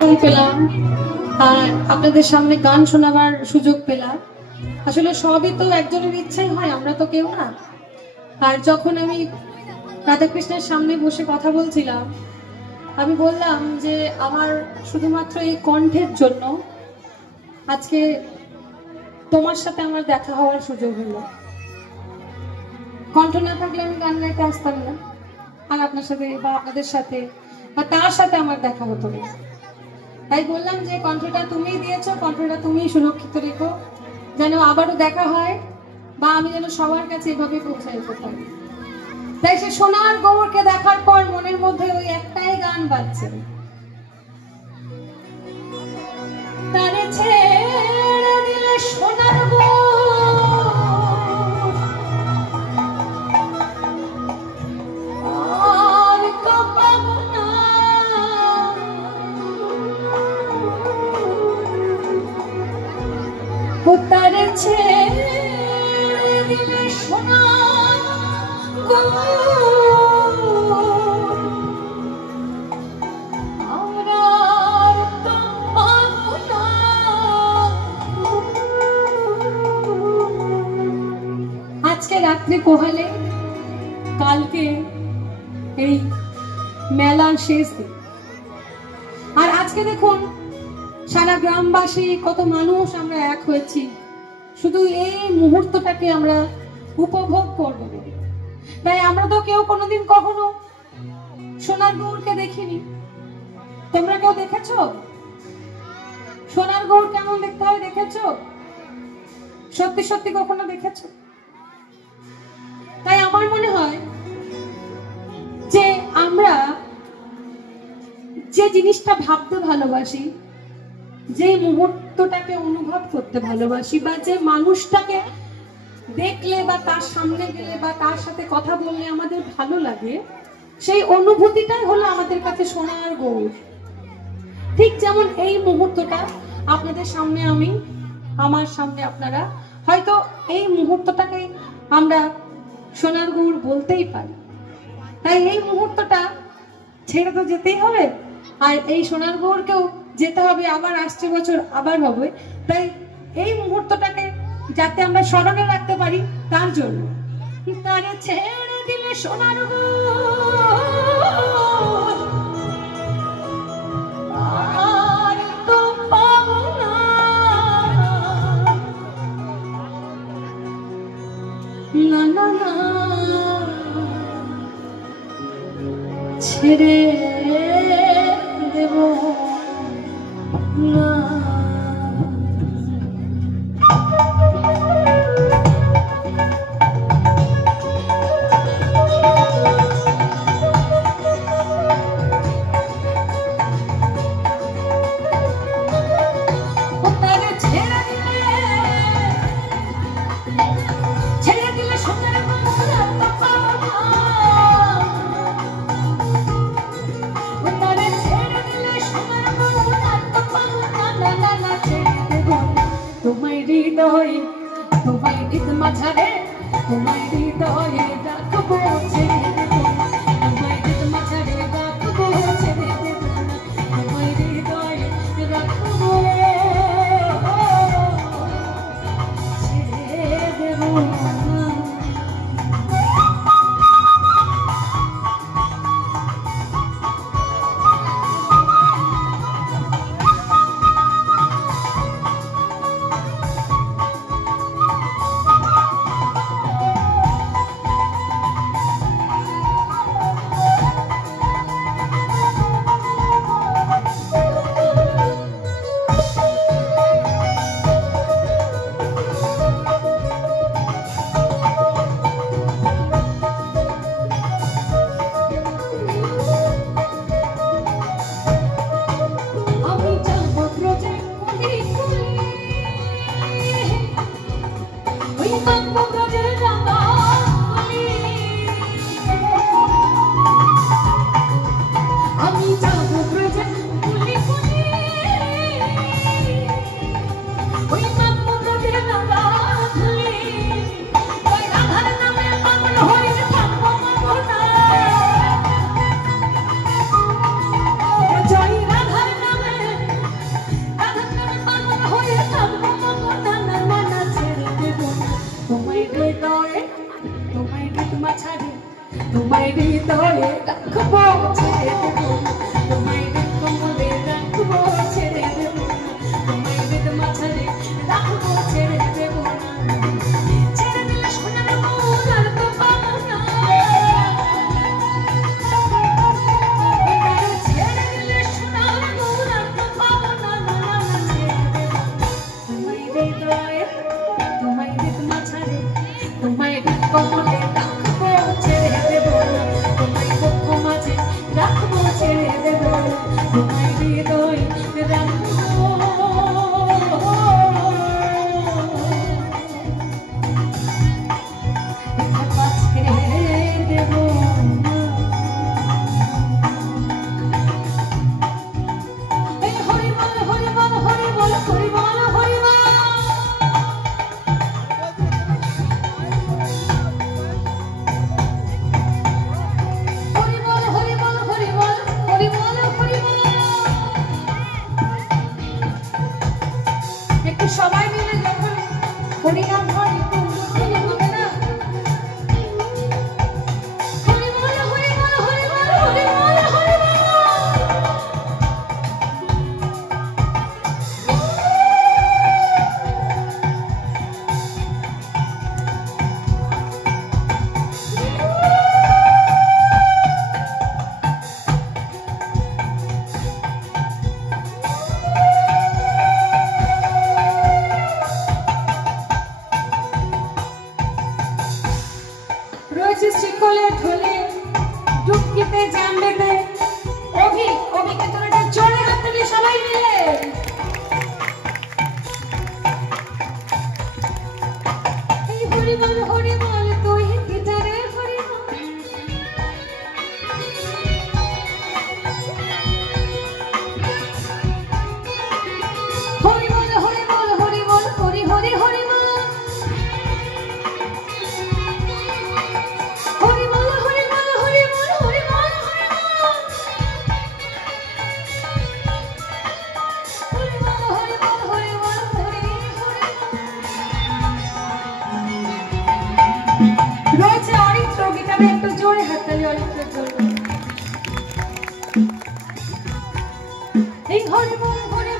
পেলাম আর আপনাদের সামনে গান শোনাবার সুযোগ পেলাম। আসলে সবই তো একজনের ইচ্ছাই হয়, আমরা তো কেউ না। আর যখন আমি রাধাকৃষ্ণের সামনে বসে কথা বলছিলাম, আমি বললাম যে আমার শুধুমাত্র এই কণ্ঠের জন্য আজকে তোমার সাথে আমার দেখা হওয়ার সুযোগ হলো। কণ্ঠ না থাকলে আমি গান গাইতে আসতাম না, আর আপনার সাথে বা আপনাদের সাথে বা তার সাথে আমার দেখা হতো না। তাই বললাম যে কণ্ঠটা তুমিই দিয়েছো, কণ্ঠটা তুমিই সুরক্ষিত রেখো, যেন আবারও দেখা হয় বা আমি যেন সবার কাছে এভাবে পৌঁছে যেতে পারি। তাই সে সোনার গৌরকে দেখার পর মনের মধ্যে ওই একটাই গান বাজছে, তারে ছেড়ে দিলে সোনার তারে ছেড়ে দিলে সোনার আমরা তো পাবো না। আজকে রাত্রি পোহালে কালকে এই মেলার শেষ দিন। আর আজকে দেখুন সারা গ্রামবাসী, কত মানুষ আমরা এক হয়েছি শুধু এই মুহূর্তটাকে আমরা উপভোগ করবো। তাই আমরা তো কেউ কোনোদিন কখনো সোনার গৌরকে দেখিনি। তোমরা কেউ দেখেছো সোনার গৌর কেমন দেখতে হয়? দেখেছো? সত্যি সত্যি কখনো দেখেছো? তাই আমার মনে হয় যে আমরা যে জিনিসটা ভাবতে ভালোবাসি, যে মুহূর্তটাকে অনুভব করতে ভালোবাসি, বা যে মানুষটাকে দেখলে বা তার সামনে গেলে বা তার সাথে কথা বললে আমাদের ভালো লাগে, সেই অনুভূতিটাই হলো আমাদের কাছে সোনার গৌর। ঠিক যেমন এই মুহূর্তটা আপনাদের সামনে আমি, আমার সামনে আপনারা, হয়তো এই মুহূর্তটাকে আমরা সোনার গৌর বলতেই পারি। তাই এই মুহূর্তটা ছেড়ে তো যেতেই হবে, আর এই সোনার গৌরকেও যেতে হবে, আবার আসছে বছর আবার হবে। তাই এই মুহূর্তটাকে যাতে আমরা স্মরণে রাখতে পারি, তার জন্য তারে ছেড়ে দিলে সোনার আর তো পাবো না, না না ছেড়ে দেব না। হৃদয় তোমার ঈদ মাঝারে, তোমার হৃদয়ে রাখবো ছেড়ে দেব, তোমার ঈদ মাঝারে রাখবো ছেড়ে দেব, তোমার হৃদয়ে রাখবো ছেড়ে দেব না। হবে একটু জোরে হাততালি অনেকটার জন্য। এই ঘরে ঘরে